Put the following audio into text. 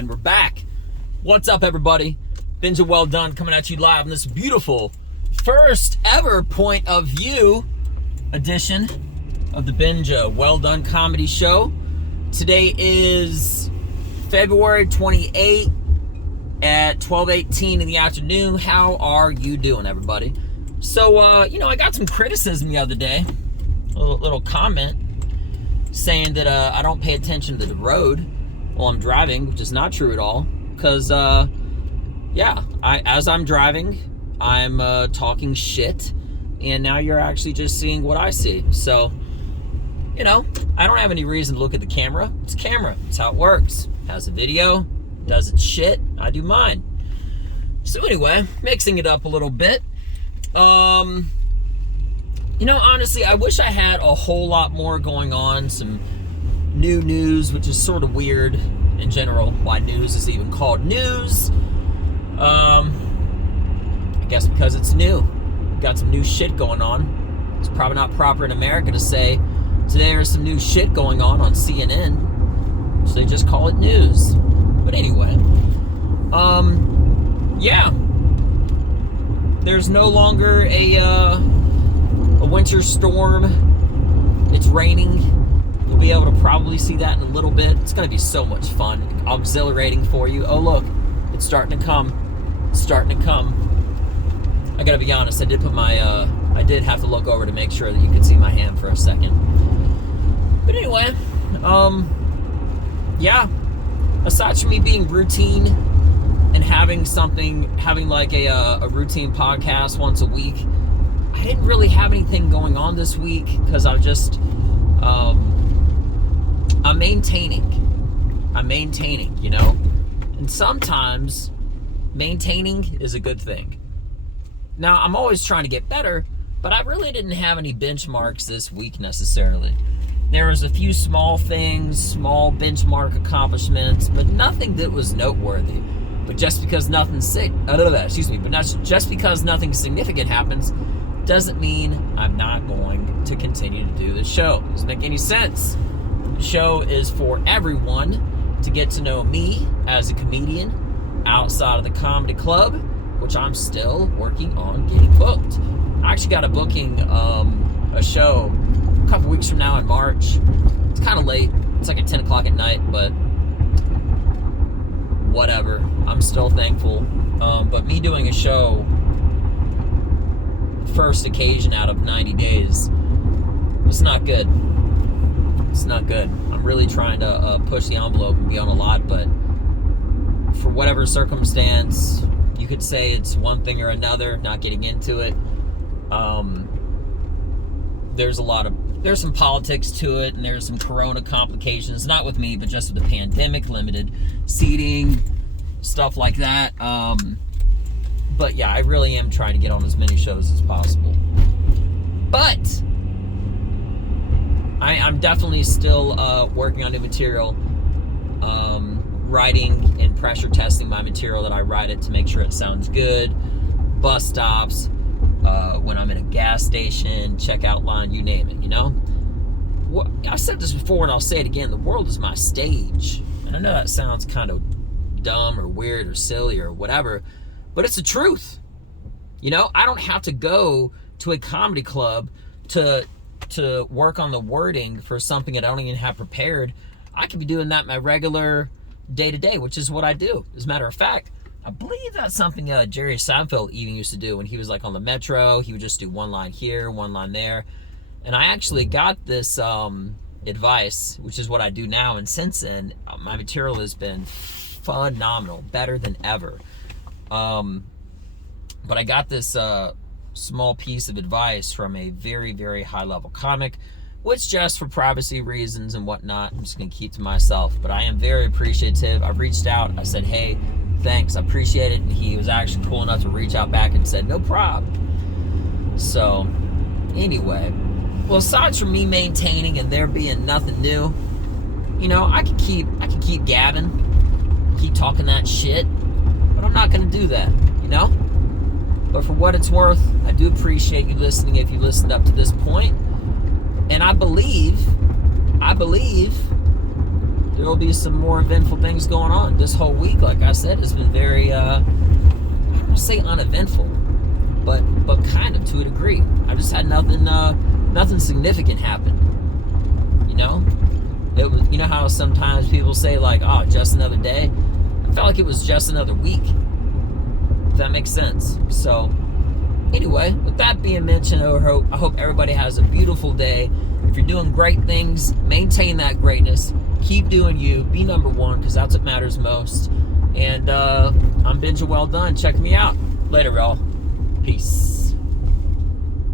And we're back. What's up, everybody? Benja Welldone coming at you live on this beautiful first ever point of view edition of the Benja Welldone comedy show. Today is February 28th at 12:18 in the afternoon. How are you doing, everybody? So, I got some criticism the other day, a little comment saying that I don't pay attention to the road while I'm driving, which is not true at all. Because, as I'm driving, I'm talking shit, and now you're actually just seeing what I see. So, I don't have any reason to look at the camera. It's a camera. It's how it works. It has a video, does its shit, I do mine. So anyway, mixing it up a little bit. Honestly, I wish I had a whole lot more going on, some new news, which is sort of weird in general, why news is even called news. I guess because it's new. Got some new shit going on. It's probably not proper in America to say, today there's some new shit going on CNN, so they just call it news. But anyway, there's no longer a winter storm. It's raining. You'll be able to probably see that in a little bit. It's going to be so much fun, exhilarating for you. Oh, look, it's starting to come. It's starting to come. I got to be honest, I did have to look over to make sure that you could see my hand for a second. But anyway, aside from me being routine and having like a routine podcast once a week, I didn't really have anything going on this week because I'm maintaining, and sometimes maintaining is a good thing. Now, I'm always trying to get better, but I really didn't have any benchmarks this week necessarily. There was a few small things, small benchmark accomplishments, but nothing that was noteworthy. But just because nothing significant happens doesn't mean I'm not going to continue to do this show. Doesn't make any sense. The show is for everyone to get to know me as a comedian outside of the comedy club, which I'm still working on getting booked. I actually got a booking, a show a couple weeks from now in March. It's kind of late. It's like at 10 o'clock at night, but whatever. I'm still thankful. But me doing a show, first occasion out of 90 days, it's not good. It's not good. I'm really trying to push the envelope and be on a lot, but for whatever circumstance, you could say it's one thing or another, not getting into it. There's some politics to it, and there's some corona complications, not with me, but just with the pandemic, limited seating, stuff like that. But yeah, I really am trying to get on as many shows as possible. But I'm definitely still working on new material, writing and pressure testing my material that I write it to make sure it sounds good. Bus stops, when I'm in a gas station, checkout line, you name it, I said this before and I'll say it again, the world is my stage. And I know that sounds kind of dumb or weird or silly or whatever, but it's the truth. I don't have to go to a comedy club to work on the wording for something that I don't even have prepared. I could be doing that in my regular day-to-day, which is what I do. As a matter of fact, I believe that's something Jerry Seinfeld even used to do when he was like on the Metro. He would just do one line here, one line there. And I actually got this advice, which is what I do now. And since then, my material has been phenomenal, better than ever. But I got this small piece of advice from a very, very high-level comic, which just for privacy reasons and whatnot, I'm just going to keep to myself. But I am very appreciative. I reached out. I said, hey, thanks. I appreciate it. And he was actually cool enough to reach out back and said, no problem. So, anyway. Well, aside from me maintaining and there being nothing new, I could keep gabbing, keep talking that shit, but I'm not going to do that, But for what it's worth, I do appreciate you listening if you listened up to this point. And I believe there will be some more eventful things going on. This whole week, like I said, has been very, I don't want to say uneventful, but kind of to a degree. I just had nothing significant happen. You know, it was, you know how sometimes people say like, oh, just another day. I felt like it was just another week. If that makes sense. So anyway, with that being mentioned, I hope everybody has a beautiful day. If you're doing great things, maintain that greatness. Keep doing you. Be number one, because that's what matters most. And I'm Benja Welldone. Check me out. Later, y'all. Peace.